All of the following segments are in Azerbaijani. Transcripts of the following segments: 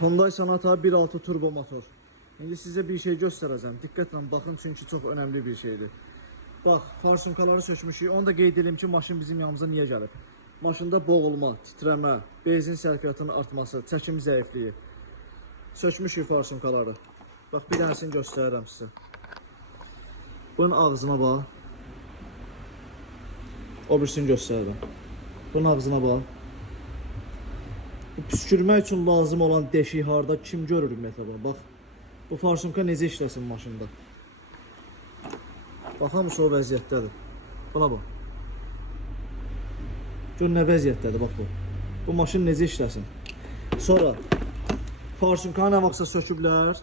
Hyundai Sonata 1.6 turbo motor. İndi sizə bir şey göstərəcəm. Diqqətlə baxın, çünki çox önəmli bir şeydir. Bax, farsonkaları sökmüşük. Onu da qeyd edelim ki, maşın bizim yanımıza niyə gəlib? Maşında boğulma, titrəmə, benzin sərfiyyatının artması, çəkim zəifliyi. Sökmüşük farsonkaları. Bax, bir dənəsini göstərirəm sizə. Bunun ağzına bax. O birisini göstərirəm. Bunun ağzına bax. Püskürmək üçün lazım olan deşik harda, kim görür ümumiyyətlə bunu? Bax, bu farsonka necə işləsin maşında? Bax, hamısı o vəziyyətdədir. Buna bax. Gör nə vəziyyətdədir, bax bu. Bu maşın necə işləsin? Sonra, farsonkanı nə vaxtsa söküblər,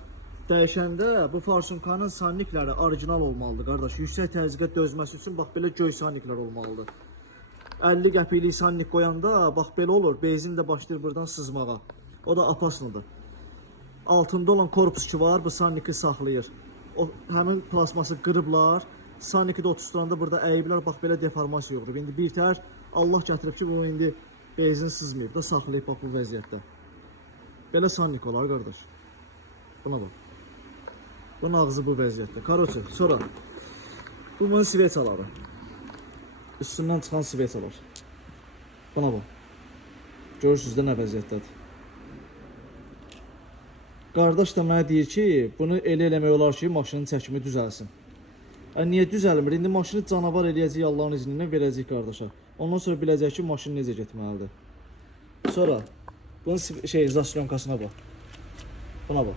dəyişəndə bu farsonkanın sannikləri orijinal olmalıdır, qardaş. Yüksək təzyiqə dözməsi üçün, bax, belə göy sanniklər olmalıdır. 50 qəpiklik sannik qoyanda, bax, belə olur, benzin də başlayır buradan sızmağa. O da apaslıdır. Altında olan korpus ki var, bu sanniki saxlayır. O, həmin plasması qırıblar, sanniki də oturanda burada əyiblər, bax, belə deformasiya yoxdur. İndi bir tər Allah gətirib ki, bu indi benzin sızmayıb da, saxlayıb, bax, bu vəziyyətdə. Belə sannik olar, qardaş. Buna bax. Bunun ağzı bu vəziyyətdə. Karoçı, sonra. Bu bunun svetaları. Üstündən çıxan svetalar. Buna bax. Görürsünüz də nə vəziyyətdədir. Qardaş da mənə deyir ki, bunu elə eləmək olar ki, maşının çəkimi düzəlsin. Niyə düzəlmir? İndi maşını canavar eləyəcək, Allahın izni ilə verəcək qardaşa. Ondan sonra biləcək ki, maşın necə getməlidir. Sonra, bunun zaslyonkasına bax. Buna bax.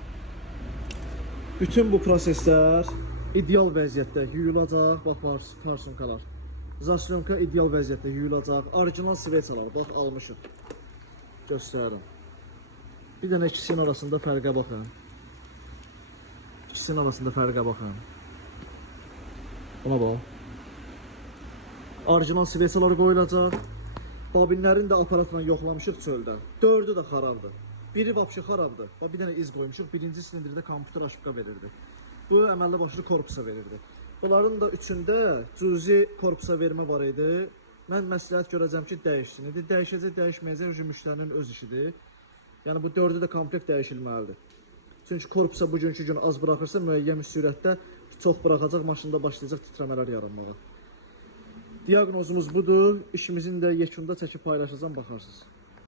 Bütün bu proseslər ideal vəziyyətdə yuyulacaq. Bax, farsonkalar. Zaslonka ideal vəziyyətdə yuyulacaq. Orijinal svetalar, bax, almışıq. Göstərirəm. Bir dənə ikisinin arasında fərqə baxın. İkisinin arasında fərqə baxın. Buna bax. Orijinal svetalar qoyulacaq. Babinlərin də aparatla yoxlamışıq çöldə. 4'ü də xarabdır. Biri vapşı xarabdır. Bax, bir dənə iz qoymuşuq. Birinci silindirdə kompüter aşıqqa verirdi. Bu əməlli başlı korpusa verirdi. Bunların da üçündə cüzi korpusa vermə var idi. Mən məsləhət görəcəm ki, dəyişsin. Dəyişəcək, dəyişməyəcək müştərinin öz işidir. Yəni bu 4'ü də komplekt dəyişilməlidir. Çünki korpusa bugünkü gün az buraxırsa, müəyyən bir sürətdə çox buraxacaq, maşında başlayacaq titrəmələr yaranmağa. Diaqnozumuz budur. İşimizin də yekunda çəkib paylaşacağım, baxarsınız.